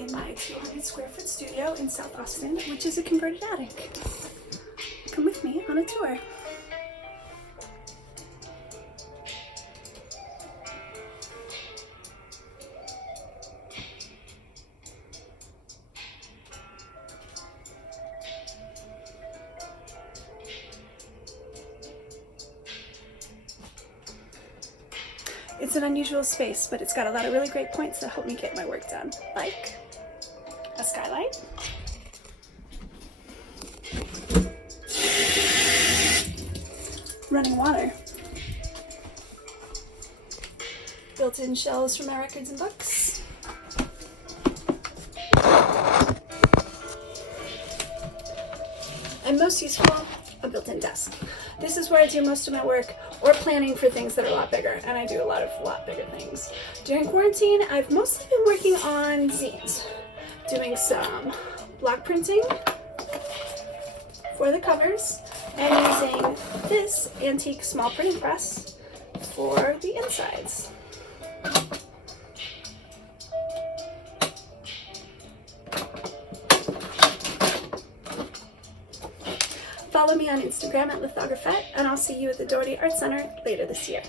in my 200 square foot studio in South Austin, which is a converted attic. Come with me on a tour. It's an unusual space, but it's got a lot of really great points that help me get my work done, like a skylight, running water, built-in shelves for my records and books, and most useful, a built-in desk. This is where I do most of my work or planning for things that are a lot bigger, and I do a lot bigger things. During quarantine, I've mostly been working on zines, doing some block printing for the covers, and using this antique small printing press for the insides. Follow me on Instagram at Lithographet, and I'll see you at the Dougherty Art Center later this year.